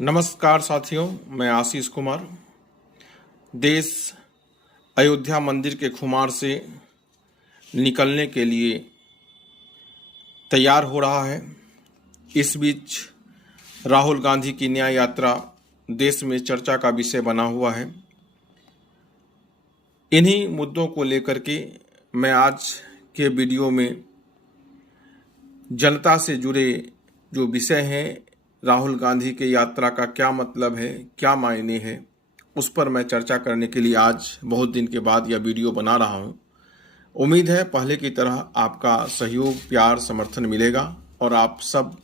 नमस्कार साथियों, मैं आशीष कुमार। देश अयोध्या मंदिर के खुमार से निकलने के लिए तैयार हो रहा है। इस बीच राहुल गांधी की न्याय यात्रा देश में चर्चा का विषय बना हुआ है। इन्हीं मुद्दों को लेकर के मैं आज के वीडियो में जनता से जुड़े जो विषय हैं, राहुल गांधी के यात्रा का क्या मतलब है, क्या मायने हैं, उस पर मैं चर्चा करने के लिए आज बहुत दिन के बाद यह वीडियो बना रहा हूं। उम्मीद है पहले की तरह आपका सहयोग, प्यार, समर्थन मिलेगा और आप सब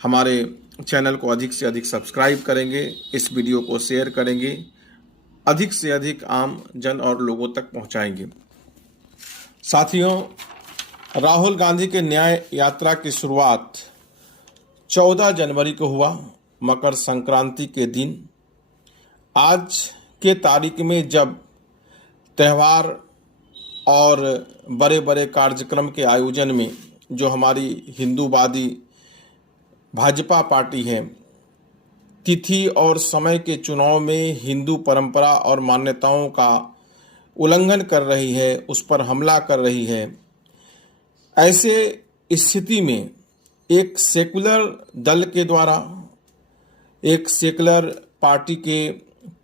हमारे चैनल को अधिक से अधिक सब्सक्राइब करेंगे, इस वीडियो को शेयर करेंगे, अधिक से अधिक आम जन और लोगों तक पहुंचाएंगे। साथियों, राहुल गांधी के न्याय यात्रा की शुरुआत 14 जनवरी को हुआ, मकर संक्रांति के दिन। आज के तारीख में जब त्यौहार और बड़े बड़े कार्यक्रम के आयोजन में जो हमारी हिंदूवादी भाजपा पार्टी है, तिथि और समय के चुनाव में हिंदू परंपरा और मान्यताओं का उल्लंघन कर रही है, उस पर हमला कर रही है, ऐसे स्थिति में एक सेकुलर दल के द्वारा, एक सेकुलर पार्टी के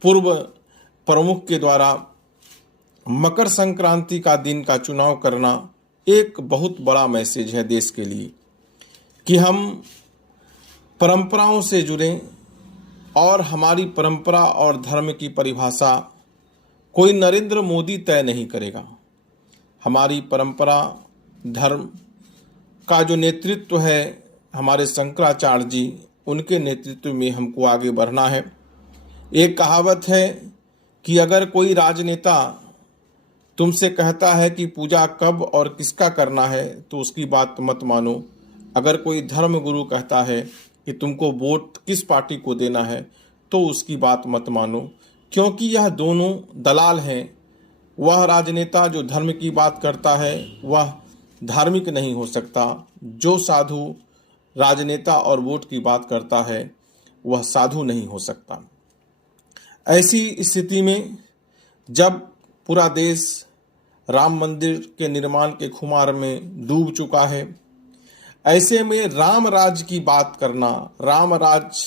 पूर्व प्रमुख के द्वारा मकर संक्रांति का दिन का चुनाव करना एक बहुत बड़ा मैसेज है देश के लिए कि हम परंपराओं से जुड़ें और हमारी परंपरा और धर्म की परिभाषा कोई नरेंद्र मोदी तय नहीं करेगा। हमारी परंपरा, धर्म का जो नेतृत्व है हमारे शंकराचार्य जी, उनके नेतृत्व में हमको आगे बढ़ना है। एक कहावत है कि अगर कोई राजनेता तुमसे कहता है कि पूजा कब और किसका करना है तो उसकी बात मत मानो। अगर कोई धर्म गुरु कहता है कि तुमको वोट किस पार्टी को देना है तो उसकी बात मत मानो, क्योंकि यह दोनों दलाल हैं। वह राजनेता जो धर्म की बात करता है वह धार्मिक नहीं हो सकता, जो साधु राजनेता और वोट की बात करता है वह साधु नहीं हो सकता। ऐसी स्थिति में जब पूरा देश राम मंदिर के निर्माण के खुमार में डूब चुका है, ऐसे में राम राज की बात करना, राम राज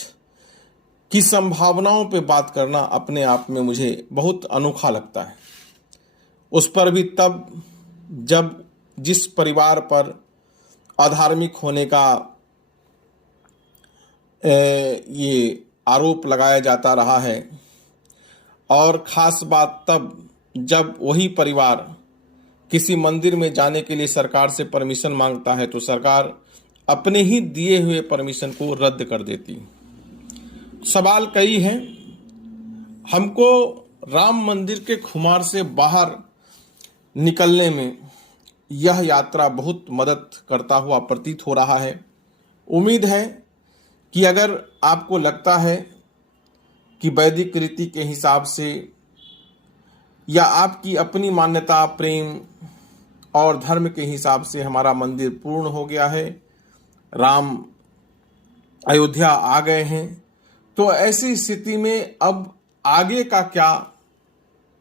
की संभावनाओं पे बात करना अपने आप में मुझे बहुत अनोखा लगता है। उस पर भी तब जब जिस परिवार पर अधार्मिक होने का ये आरोप लगाया जाता रहा है, और ख़ास बात तब जब वही परिवार किसी मंदिर में जाने के लिए सरकार से परमिशन मांगता है तो सरकार अपने ही दिए हुए परमिशन को रद्द कर देती। सवाल कई हैं। हमको राम मंदिर के खुमार से बाहर निकलने में यह यात्रा बहुत मदद करता हुआ प्रतीत हो रहा है। उम्मीद है कि अगर आपको लगता है कि वैदिक रीति के हिसाब से या आपकी अपनी मान्यता, प्रेम और धर्म के हिसाब से हमारा मंदिर पूर्ण हो गया है, राम अयोध्या आ गए हैं, तो ऐसी स्थिति में अब आगे का क्या,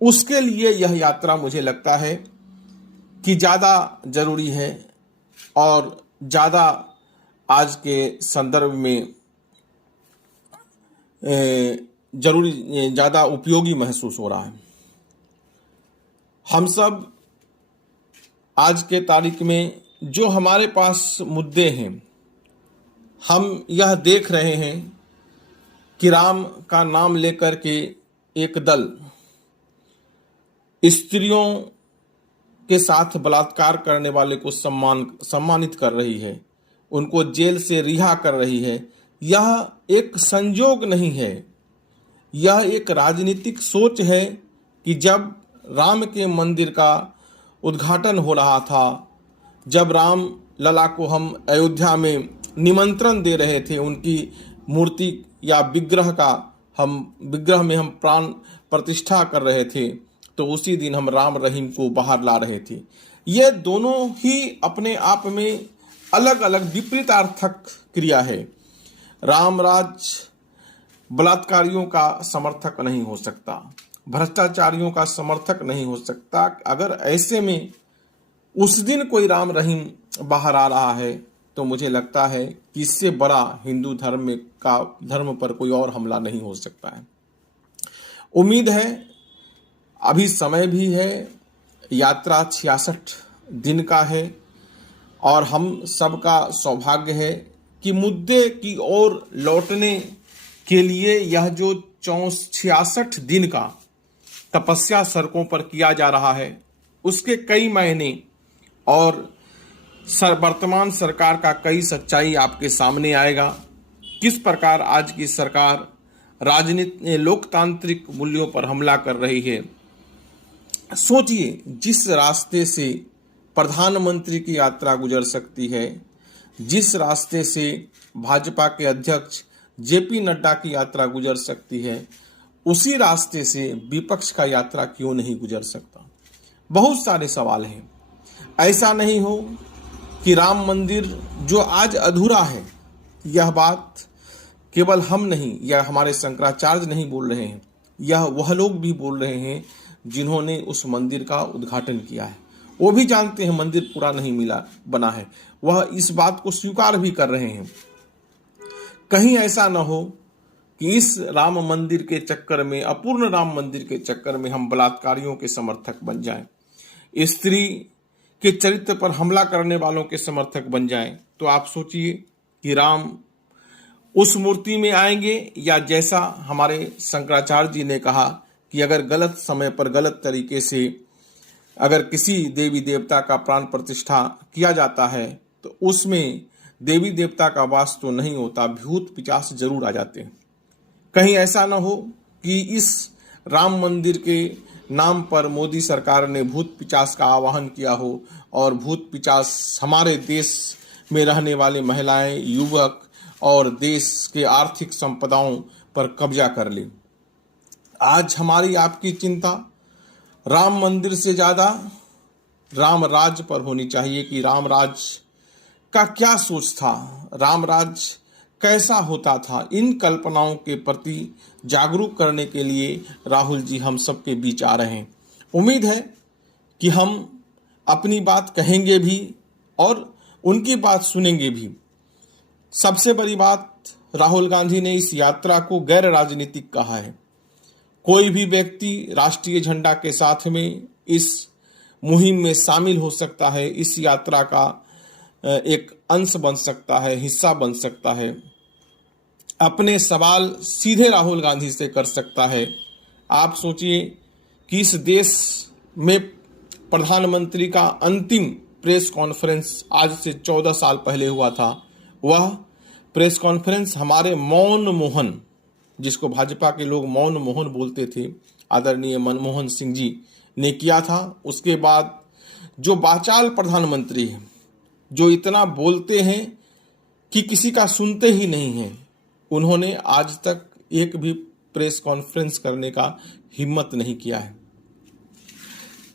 उसके लिए यह यात्रा मुझे लगता है कि ज़्यादा जरूरी है और ज़्यादा आज के संदर्भ में जरूरी, ज़्यादा उपयोगी महसूस हो रहा है। हम सब आज के तारीख में जो हमारे पास मुद्दे हैं, हम यह देख रहे हैं कि राम का नाम लेकर के एक दल स्त्रियों के साथ बलात्कार करने वाले को सम्मानित कर रही है, उनको जेल से रिहा कर रही है। यह एक संयोग नहीं है, यह एक राजनीतिक सोच है कि जब राम के मंदिर का उद्घाटन हो रहा था, जब राम लला को हम अयोध्या में निमंत्रण दे रहे थे, उनकी मूर्ति या विग्रह में हम प्राण प्रतिष्ठा कर रहे थे, तो उसी दिन हम राम रहीम को बाहर ला रहे थे। ये दोनों ही अपने आप में अलग अलग विपरीतार्थक क्रिया है। राम राज बलात्कारियों का समर्थक नहीं हो सकता, भ्रष्टाचारियों का समर्थक नहीं हो सकता। अगर ऐसे में उस दिन कोई राम रहीम बाहर आ रहा है तो मुझे लगता है कि इससे बड़ा हिंदू धर्म पर कोई और हमला नहीं हो सकता है। उम्मीद है, अभी समय भी है, यात्रा 66 दिन का है और हम सबका सौभाग्य है कि मुद्दे की ओर लौटने के लिए यह जो 66 दिन का तपस्या सड़कों पर किया जा रहा है, उसके कई मायने और वर्तमान सरकार का कई सच्चाई आपके सामने आएगा। किस प्रकार आज की सरकार राजनीति लोकतांत्रिक मूल्यों पर हमला कर रही है। सोचिए, जिस रास्ते से प्रधानमंत्री की यात्रा गुजर सकती है, जिस रास्ते से भाजपा के अध्यक्ष जेपी नड्डा की यात्रा गुजर सकती है, उसी रास्ते से विपक्ष का यात्रा क्यों नहीं गुजर सकता। बहुत सारे सवाल हैं। ऐसा नहीं हो कि राम मंदिर जो आज अधूरा है, यह बात केवल हम नहीं या हमारे शंकराचार्य नहीं बोल रहे हैं, यह वह लोग भी बोल रहे हैं जिन्होंने उस मंदिर का उद्घाटन किया है। वो भी जानते हैं मंदिर पूरा नहीं बना है, वह इस बात को स्वीकार भी कर रहे हैं। कहीं ऐसा न हो कि इस राम मंदिर के चक्कर में, अपूर्ण राम मंदिर के चक्कर में हम बलात्कारियों के समर्थक बन जाएं, स्त्री के चरित्र पर हमला करने वालों के समर्थक बन जाएं। तो आप सोचिए कि राम उस मूर्ति में आएंगे या जैसा हमारे शंकराचार्य जी ने कहा कि अगर गलत समय पर गलत तरीके से अगर किसी देवी देवता का प्राण प्रतिष्ठा किया जाता है तो उसमें देवी देवता का वास तो नहीं होता, भूत पिशाच जरूर आ जाते हैं। कहीं ऐसा न हो कि इस राम मंदिर के नाम पर मोदी सरकार ने भूत पिशाच का आवाहन किया हो और भूत पिशाच हमारे देश में रहने वाले महिलाएं, युवक और देश के आर्थिक संपदाओं पर कब्जा कर ले। आज हमारी आपकी चिंता राम मंदिर से ज्यादा राम राज पर होनी चाहिए कि राम राज का क्या सोच था, राम राज कैसा होता था। इन कल्पनाओं के प्रति जागरूक करने के लिए राहुल जी हम सबके बीच आ रहे हैं। उम्मीद है कि हम अपनी बात कहेंगे भी और उनकी बात सुनेंगे भी। सबसे बड़ी बात, राहुल गांधी ने इस यात्रा को गैर राजनीतिक कहा है। कोई भी व्यक्ति राष्ट्रीय झंडा के साथ में इस मुहिम में शामिल हो सकता है, इस यात्रा का एक अंश बन सकता है, हिस्सा बन सकता है, अपने सवाल सीधे राहुल गांधी से कर सकता है। आप सोचिए कि इस देश में प्रधानमंत्री का अंतिम प्रेस कॉन्फ्रेंस आज से 14 साल पहले हुआ था। वह प्रेस कॉन्फ्रेंस हमारे मौन मोहन, जिसको भाजपा के लोग मौन मोहन बोलते थे, आदरणीय मनमोहन सिंह जी ने किया था। उसके बाद जो वाचाल प्रधानमंत्री हैं, जो इतना बोलते हैं कि किसी का सुनते ही नहीं हैं, उन्होंने आज तक एक भी प्रेस कॉन्फ्रेंस करने का हिम्मत नहीं किया है।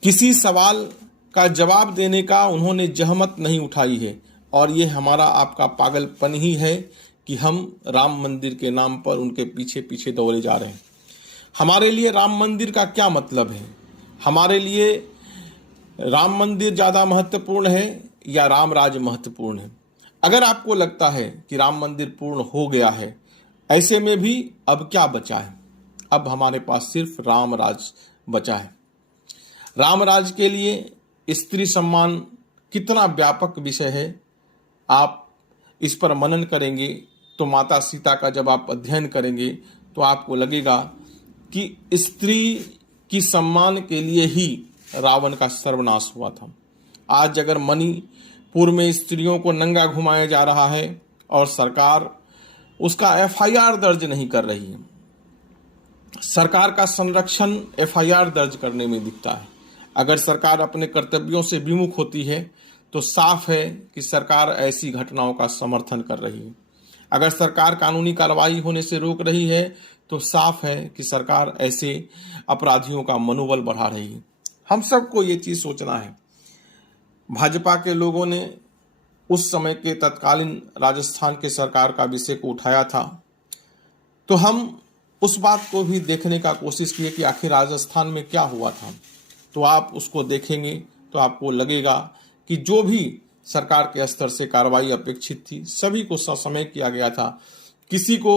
किसी सवाल का जवाब देने का उन्होंने जहमत नहीं उठाई है। और ये हमारा आपका पागलपन ही है कि हम राम मंदिर के नाम पर उनके पीछे पीछे दौड़े जा रहे हैं। हमारे लिए राम मंदिर का क्या मतलब है? हमारे लिए राम मंदिर ज़्यादा महत्वपूर्ण है या राम राज महत्वपूर्ण है? अगर आपको लगता है कि राम मंदिर पूर्ण हो गया है, ऐसे में भी अब क्या बचा है? अब हमारे पास सिर्फ राम राज बचा है। राम राज के लिए स्त्री सम्मान कितना व्यापक विषय है। आप इस पर मनन करेंगे तो माता सीता का जब आप अध्ययन करेंगे तो आपको लगेगा कि स्त्री की सम्मान के लिए ही रावण का सर्वनाश हुआ था। आज अगर मणिपुर में स्त्रियों को नंगा घुमाया जा रहा है और सरकार उसका एफआईआर दर्ज नहीं कर रही है, सरकार का संरक्षण एफआईआर दर्ज करने में दिखता है। अगर सरकार अपने कर्तव्यों से विमुख होती है तो साफ है कि सरकार ऐसी घटनाओं का समर्थन कर रही है। अगर सरकार कानूनी कार्रवाई होने से रोक रही है तो साफ है कि सरकार ऐसे अपराधियों का मनोबल बढ़ा रही है। हम सबको ये चीज़ सोचना है। भाजपा के लोगों ने उस समय के तत्कालीन राजस्थान के सरकार का विषय को उठाया था तो हम उस बात को भी देखने का कोशिश किए कि आखिर राजस्थान में क्या हुआ था। तो आप उसको देखेंगे तो आपको लगेगा कि जो भी सरकार के स्तर से कार्रवाई अपेक्षित थी सभी को ससमय किया गया था। किसी को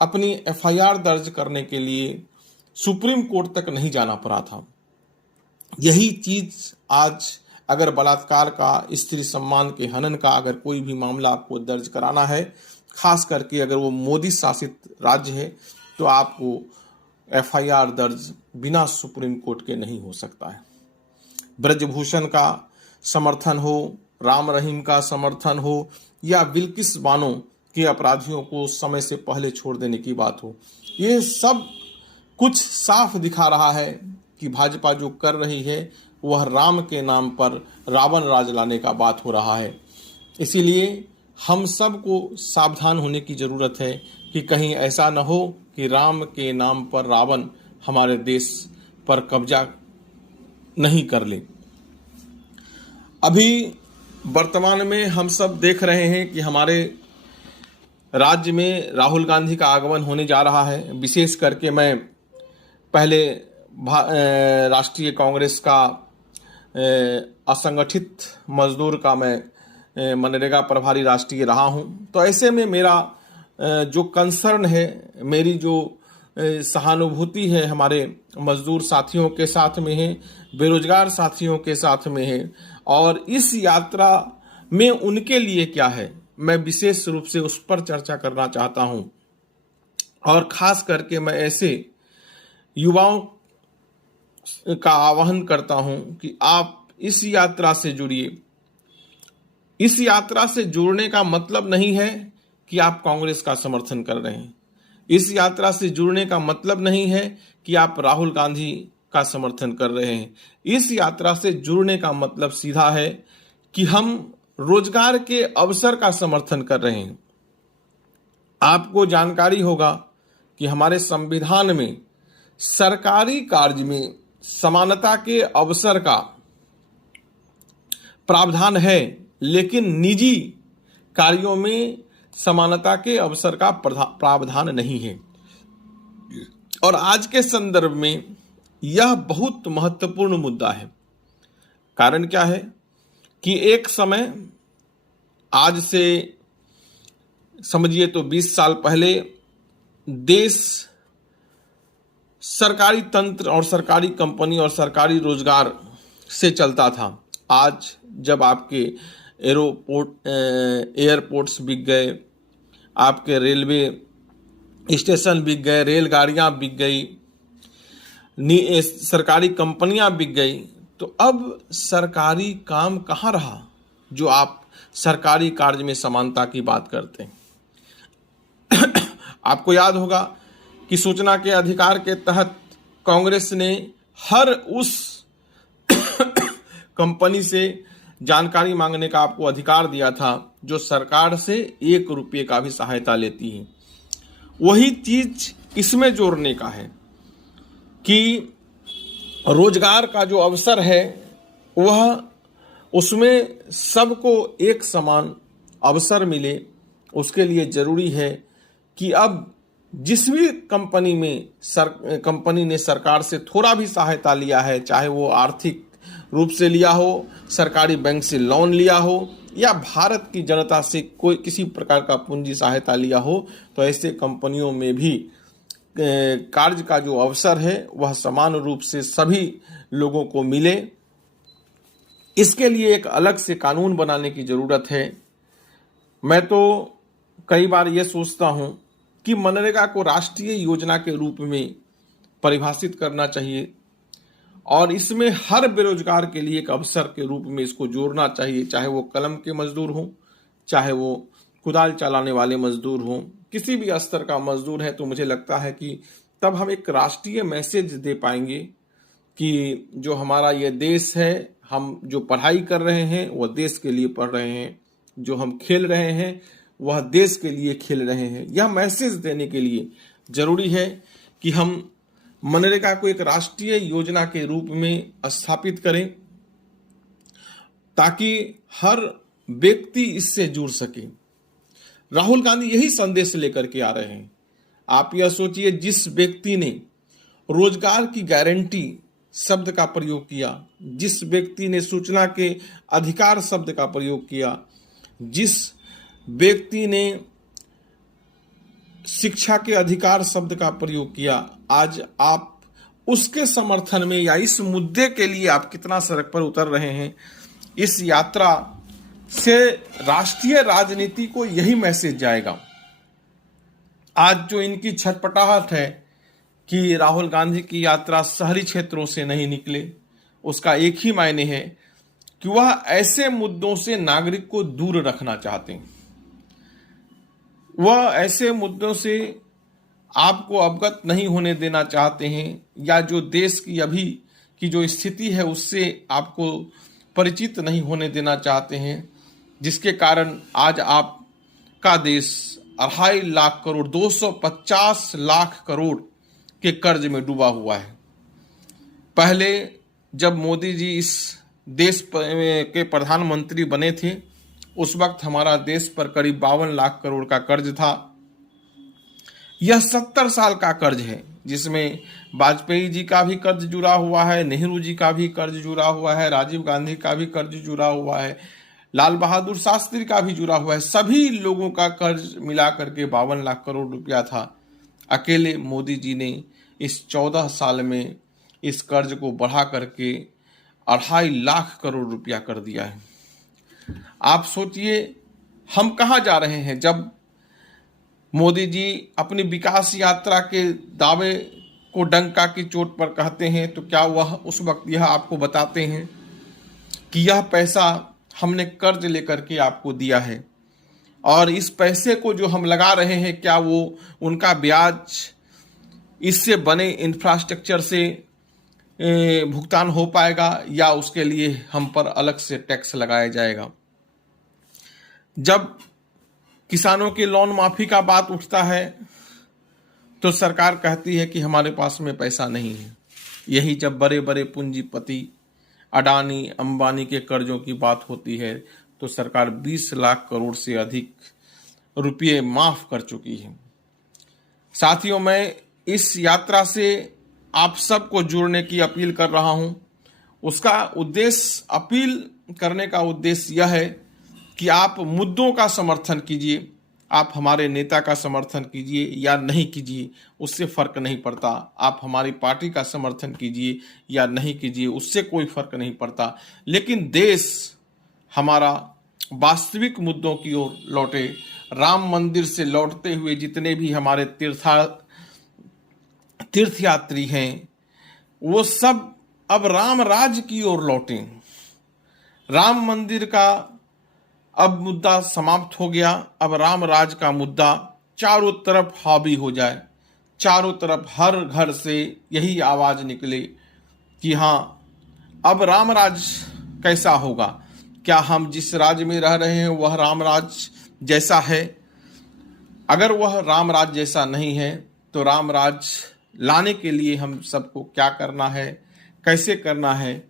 अपनी एफआईआर दर्ज करने के लिए सुप्रीम कोर्ट तक नहीं जाना पड़ा था। यही चीज आज अगर बलात्कार का, स्त्री सम्मान के हनन का अगर कोई भी मामला आपको दर्ज कराना है, खास करके अगर वो मोदी शासित राज्य है, तो आपको एफआईआर दर्ज बिना सुप्रीम कोर्ट के नहीं हो सकता है। ब्रजभूषण का समर्थन हो, राम रहीम का समर्थन हो, या बिल्किस बानो के अपराधियों को समय से पहले छोड़ देने की बात हो, ये सब कुछ साफ दिखा रहा है कि भाजपा जो कर रही है वह राम के नाम पर रावण राज लाने का बात हो रहा है। इसीलिए हम सबको सावधान होने की जरूरत है कि कहीं ऐसा न हो कि राम के नाम पर रावण हमारे देश पर कब्जा नहीं कर ले। अभी वर्तमान में हम सब देख रहे हैं कि हमारे राज्य में राहुल गांधी का आगमन होने जा रहा है। विशेष करके मैं पहले राष्ट्रीय कांग्रेस का असंगठित मजदूर का मैं मनरेगा प्रभारी राष्ट्रीय रहा हूं, तो ऐसे में मेरा जो कंसर्न है, मेरी जो सहानुभूति है हमारे मजदूर साथियों के साथ में है, बेरोजगार साथियों के साथ में है, और इस यात्रा में उनके लिए क्या है, मैं विशेष रूप से उस पर चर्चा करना चाहता हूं। और खास करके मैं ऐसे युवाओं का आह्वान करता हूं कि आप इस यात्रा से जुड़िए। इस यात्रा से जुड़ने का मतलब नहीं है कि आप कांग्रेस का समर्थन कर रहे हैं। इस यात्रा से जुड़ने का मतलब नहीं है कि आप राहुल गांधी का समर्थन कर रहे हैं। इस यात्रा से जुड़ने का मतलब सीधा है कि हम रोजगार के अवसर का समर्थन कर रहे हैं। आपको जानकारी होगा कि हमारे संविधान में सरकारी कार्य में समानता के अवसर का प्रावधान है, लेकिन निजी कार्यों में समानता के अवसर का प्रावधान नहीं है। और आज के संदर्भ में यह बहुत महत्वपूर्ण मुद्दा है। कारण क्या है कि एक समय, आज से समझिए तो 20 साल पहले, देश सरकारी तंत्र और सरकारी कंपनी और सरकारी रोजगार से चलता था। आज जब आपके एयरपोर्ट्स बिक गए, आपके रेलवे स्टेशन बिक गए, रेलगाड़ियां बिक गई, सरकारी कंपनियां बिक गई, तो अब सरकारी काम कहाँ रहा जो आप सरकारी कार्य में समानता की बात करते हैं। आपको याद होगा कि सूचना के अधिकार के तहत कांग्रेस ने हर उस कंपनी से जानकारी मांगने का आपको अधिकार दिया था जो सरकार से 1 रुपये का भी सहायता लेती है। वही चीज इसमें जोड़ने का है कि रोजगार का जो अवसर है वह, उसमें सबको एक समान अवसर मिले। उसके लिए जरूरी है कि अब जिस भी कंपनी में कंपनी ने सरकार से थोड़ा भी सहायता लिया है, चाहे वो आर्थिक रूप से लिया हो, सरकारी बैंक से लोन लिया हो, या भारत की जनता से कोई किसी प्रकार का पूंजी सहायता लिया हो, तो ऐसे कंपनियों में भी कार्य का जो अवसर है वह समान रूप से सभी लोगों को मिले। इसके लिए एक अलग से कानून बनाने की जरूरत है। मैं तो कई बार यह सोचता हूं कि मनरेगा को राष्ट्रीय योजना के रूप में परिभाषित करना चाहिए और इसमें हर बेरोजगार के लिए एक अवसर के रूप में इसको जोड़ना चाहिए, चाहे वो कलम के मजदूर हों, चाहे वो कुदाल चलाने वाले मजदूर हों, किसी भी स्तर का मजदूर है। तो मुझे लगता है कि तब हम एक राष्ट्रीय मैसेज दे पाएंगे कि जो हमारा ये देश है, हम जो पढ़ाई कर रहे हैं वह देश के लिए पढ़ रहे हैं, जो हम खेल रहे हैं वह देश के लिए खेल रहे हैं। यह मैसेज देने के लिए जरूरी है कि हम मनरेगा को एक राष्ट्रीय योजना के रूप में स्थापित करें ताकि हर व्यक्ति इससे जुड़ सके। राहुल गांधी यही संदेश लेकर के आ रहे हैं। आप यह सोचिए, जिस व्यक्ति ने रोजगार की गारंटी शब्द का प्रयोग किया, जिस व्यक्ति ने सूचना के अधिकार शब्द का प्रयोग किया, जिस व्यक्ति ने शिक्षा के अधिकार शब्द का प्रयोग किया, आज आप उसके समर्थन में या इस मुद्दे के लिए आप कितना सड़क पर उतर रहे हैं। इस यात्रा से राष्ट्रीय राजनीति को यही मैसेज जाएगा। आज जो इनकी छटपटाहट है कि राहुल गांधी की यात्रा शहरी क्षेत्रों से नहीं निकले, उसका एक ही मायने है कि वह ऐसे मुद्दों से नागरिक को दूर रखना चाहते हैं। वह ऐसे मुद्दों से आपको अवगत नहीं होने देना चाहते हैं, या जो देश की अभी की जो स्थिति है उससे आपको परिचित नहीं होने देना चाहते हैं, जिसके कारण आज आपका देश 2.5 लाख करोड़ 250 लाख करोड़ के कर्ज में डूबा हुआ है। पहले जब मोदी जी इस देश के प्रधानमंत्री बने थे, उस वक्त हमारा देश पर करीब 52 लाख करोड़ का कर्ज था। यह 70 साल का कर्ज है, जिसमें वाजपेयी जी का भी कर्ज जुड़ा हुआ है, नेहरू जी का भी कर्ज जुड़ा हुआ है, राजीव गांधी का भी कर्ज जुड़ा हुआ है, लाल बहादुर शास्त्री का भी जुड़ा हुआ है। सभी लोगों का कर्ज मिला करके 52 लाख करोड़ रुपया था। अकेले मोदी जी ने इस 14 साल में इस कर्ज को बढ़ा करके 2.5 लाख करोड़ रुपया कर दिया है। आप सोचिए हम कहाँ जा रहे हैं। जब मोदी जी अपनी विकास यात्रा के दावे को डंका की चोट पर कहते हैं, तो क्या वह उस वक्त यह आपको बताते हैं कि यह पैसा हमने कर्ज लेकर के आपको दिया है, और इस पैसे को जो हम लगा रहे हैं, क्या वो उनका ब्याज इससे बने इंफ्रास्ट्रक्चर से भुगतान हो पाएगा, या उसके लिए हम पर अलग से टैक्स लगाया जाएगा। जब किसानों के लोन माफी का बात उठता है तो सरकार कहती है कि हमारे पास में पैसा नहीं है। यही जब बड़े बड़े पूंजीपति अडानी अंबानी के कर्जों की बात होती है तो सरकार 20 लाख करोड़ से अधिक रुपये माफ कर चुकी है। साथियों, मैं इस यात्रा से आप सबको जुड़ने की अपील कर रहा हूं। उसका उद्देश्य, अपील करने का उद्देश्य यह है कि आप मुद्दों का समर्थन कीजिए। आप हमारे नेता का समर्थन कीजिए या नहीं कीजिए, उससे फर्क नहीं पड़ता। आप हमारी पार्टी का समर्थन कीजिए या नहीं कीजिए, उससे कोई फर्क नहीं पड़ता। लेकिन देश हमारा वास्तविक मुद्दों की ओर लौटे। राम मंदिर से लौटते हुए जितने भी हमारे तीर्थयात्री हैं, वो सब अब राम राज की ओर लौटें। राम मंदिर का अब मुद्दा समाप्त हो गया। अब राम राज का मुद्दा चारों तरफ हावी हो जाए, चारों तरफ हर घर से यही आवाज निकले कि हाँ, अब राम राज कैसा होगा। क्या हम जिस राज्य में रह रहे हैं वह राम राज जैसा है? अगर वह राम राज जैसा नहीं है तो राम राज लाने के लिए हम सबको क्या करना है, कैसे करना है,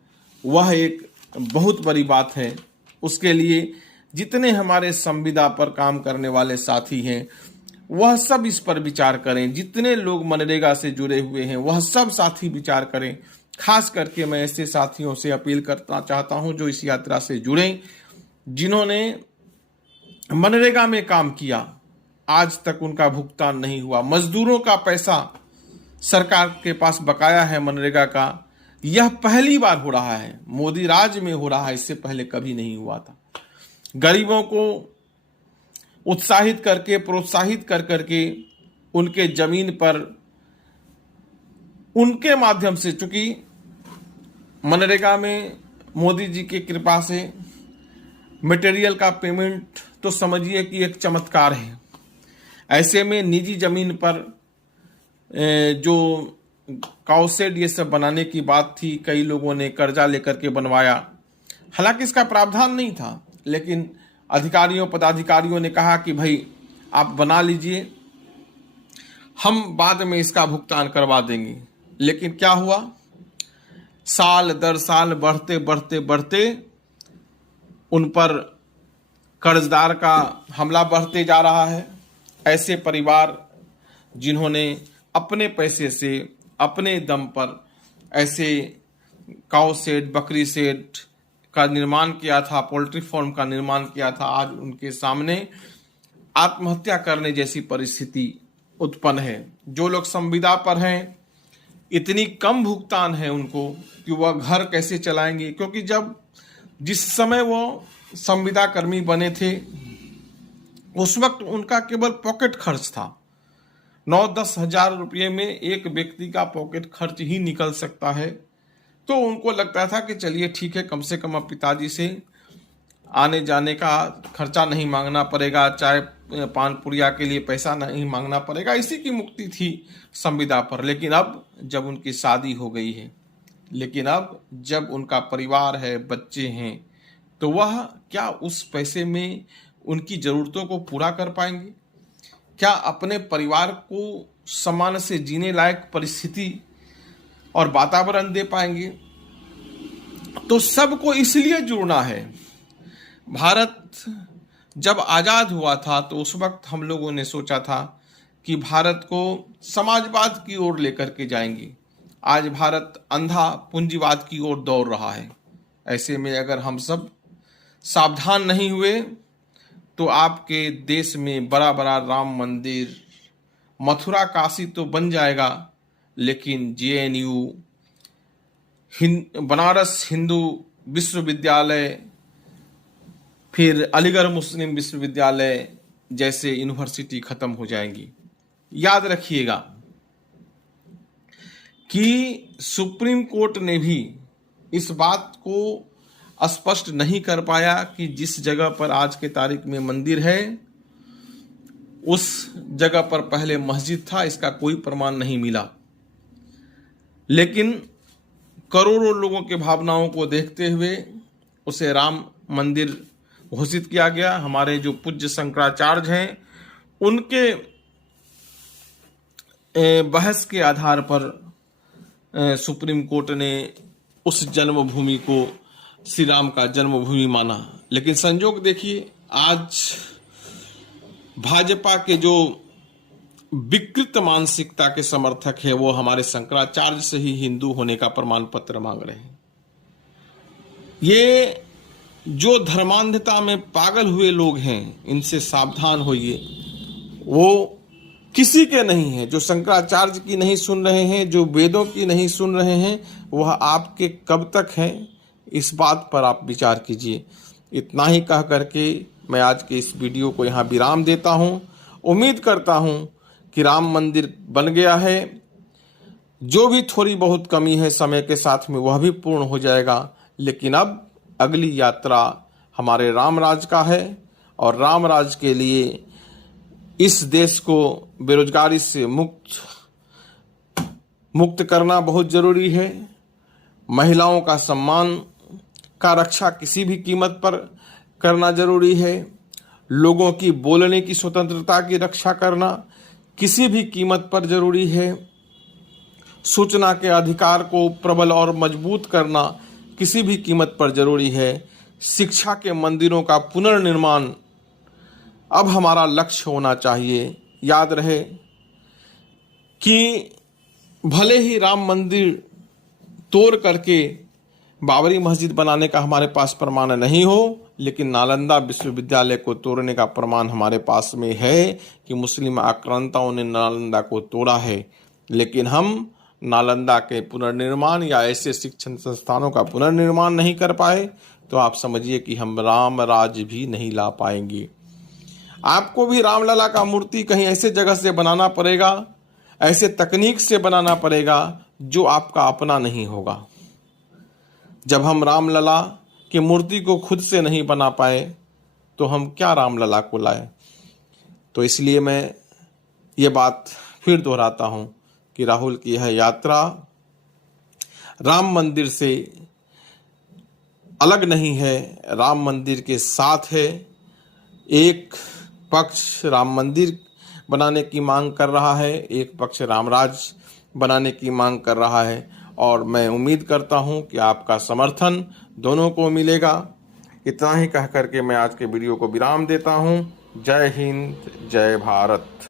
वह एक बहुत बड़ी बात है। उसके लिए जितने हमारे संविदा पर काम करने वाले साथी हैं वह सब इस पर विचार करें। जितने लोग मनरेगा से जुड़े हुए हैं वह सब साथी विचार करें। खास करके मैं ऐसे साथियों से अपील करना चाहता हूं जो इस यात्रा से जुड़े, जिन्होंने मनरेगा में काम किया, आज तक उनका भुगतान नहीं हुआ। मजदूरों का पैसा सरकार के पास बकाया है मनरेगा का। यह पहली बार हो रहा है, मोदी राज में हो रहा है, इससे पहले कभी नहीं हुआ था। गरीबों को उत्साहित करके, प्रोत्साहित कर करके उनके जमीन पर उनके माध्यम से, चूंकि मनरेगा में मोदी जी की कृपा से मटेरियल का पेमेंट तो समझिए कि एक चमत्कार है। ऐसे में निजी जमीन पर जो काउसेड ये सब बनाने की बात थी, कई लोगों ने कर्जा लेकर के बनवाया। हालांकि इसका प्रावधान नहीं था, लेकिन अधिकारियों पदाधिकारियों ने कहा कि भाई आप बना लीजिए, हम बाद में इसका भुगतान करवा देंगे। लेकिन क्या हुआ, साल दर साल बढ़ते बढ़ते बढ़ते उन पर कर्जदार का हमला बढ़ते जा रहा है। ऐसे परिवार जिन्होंने अपने पैसे से अपने दम पर ऐसे काऊ शेड, बकरी शेड का निर्माण किया था, पोल्ट्री फार्म का निर्माण किया था, आज उनके सामने आत्महत्या करने जैसी परिस्थिति उत्पन्न है। जो लोग संविदा पर हैं, इतनी कम भुगतान है उनको कि वह घर कैसे चलाएंगे, क्योंकि जिस समय वो संविदा कर्मी बने थे उस वक्त उनका केवल पॉकेट खर्च था। 9-10 हजार रुपये में एक व्यक्ति का पॉकेट खर्च ही निकल सकता है। तो उनको लगता था कि चलिए ठीक है, कम से कम अब पिताजी से आने जाने का खर्चा नहीं मांगना पड़ेगा, चाय पान पुड़िया के लिए पैसा नहीं मांगना पड़ेगा, इसी की मुक्ति थी संविदा पर। लेकिन अब जब उनकी शादी हो गई है, लेकिन अब जब उनका परिवार है, बच्चे हैं, तो वह क्या उस पैसे में उनकी ज़रूरतों को पूरा कर पाएंगे? क्या अपने परिवार को सम्मान से जीने लायक परिस्थिति और वातावरण दे पाएंगे? तो सबको इसलिए जुड़ना है। भारत जब आज़ाद हुआ था तो उस वक्त हम लोगों ने सोचा था कि भारत को समाजवाद की ओर लेकर के जाएंगे। आज भारत अंधा पूंजीवाद की ओर दौड़ रहा है। ऐसे में अगर हम सब सावधान नहीं हुए तो आपके देश में बड़ा बड़ा राम मंदिर, मथुरा काशी तो बन जाएगा, लेकिन JNU, बनारस हिंदू विश्वविद्यालय, फिर अलीगढ़ मुस्लिम विश्वविद्यालय जैसे यूनिवर्सिटी खत्म हो जाएंगी। याद रखिएगा कि सुप्रीम कोर्ट ने भी इस बात को स्पष्ट नहीं कर पाया कि जिस जगह पर आज के तारीख में मंदिर है उस जगह पर पहले मस्जिद था, इसका कोई प्रमाण नहीं मिला। लेकिन करोड़ों लोगों के भावनाओं को देखते हुए उसे राम मंदिर घोषित किया गया। हमारे जो पूज्य शंकराचार्य हैं, उनके बहस के आधार पर सुप्रीम कोर्ट ने उस जन्मभूमि को श्री राम का जन्मभूमि माना। लेकिन संयोग देखिए, आज भाजपा के जो विकृत मानसिकता के समर्थक है वो हमारे शंकराचार्य से ही हिंदू होने का प्रमाण पत्र मांग रहे हैं। ये जो धर्मांधता में पागल हुए लोग हैं, इनसे सावधान होइए। वो किसी के नहीं है, जो शंकराचार्य की नहीं सुन रहे हैं, जो वेदों की नहीं सुन रहे हैं, वह आपके कब तक हैं, इस बात पर आप विचार कीजिए। इतना ही कह करके मैं आज के इस वीडियो को यहाँ विराम देता हूँ। उम्मीद करता हूँ कि राम मंदिर बन गया है। जो भी थोड़ी बहुत कमी है समय के साथ में वह भी पूर्ण हो जाएगा। लेकिन अब अगली यात्रा हमारे राम राज का है और राम राज के लिए इस देश को बेरोजगारी से मुक्त करना बहुत जरूरी है। महिलाओं का सम्मान का रक्षा किसी भी कीमत पर करना जरूरी है। लोगों की बोलने की स्वतंत्रता की रक्षा करना किसी भी कीमत पर जरूरी है। सूचना के अधिकार को प्रबल और मजबूत करना किसी भी कीमत पर जरूरी है। शिक्षा के मंदिरों का पुनर्निर्माण अब हमारा लक्ष्य होना चाहिए। याद रहे कि भले ही राम मंदिर तोड़ करके बाबरी मस्जिद बनाने का हमारे पास प्रमाण नहीं हो, लेकिन नालंदा विश्वविद्यालय को तोड़ने का प्रमाण हमारे पास में है कि मुस्लिम आक्रांताओं ने नालंदा को तोड़ा है। लेकिन हम नालंदा के पुनर्निर्माण या ऐसे शिक्षण संस्थानों का पुनर्निर्माण नहीं कर पाए, तो आप समझिए कि हम राम राज भी नहीं ला पाएंगे। आपको भी रामलला का मूर्ति कहीं ऐसे जगह से बनाना पड़ेगा, ऐसे तकनीक से बनाना पड़ेगा जो आपका अपना नहीं होगा। जब हम रामलला की मूर्ति को खुद से नहीं बना पाए तो हम क्या रामलला को लाए। तो इसलिए मैं ये बात फिर दोहराता हूँ कि राहुल की यह यात्रा राम मंदिर से अलग नहीं है, राम मंदिर के साथ है। एक पक्ष राम मंदिर बनाने की मांग कर रहा है, एक पक्ष रामराज बनाने की मांग कर रहा है, और मैं उम्मीद करता हूं कि आपका समर्थन दोनों को मिलेगा। इतना ही कह करके मैं आज के वीडियो को विराम देता हूं। जय हिंद, जय भारत।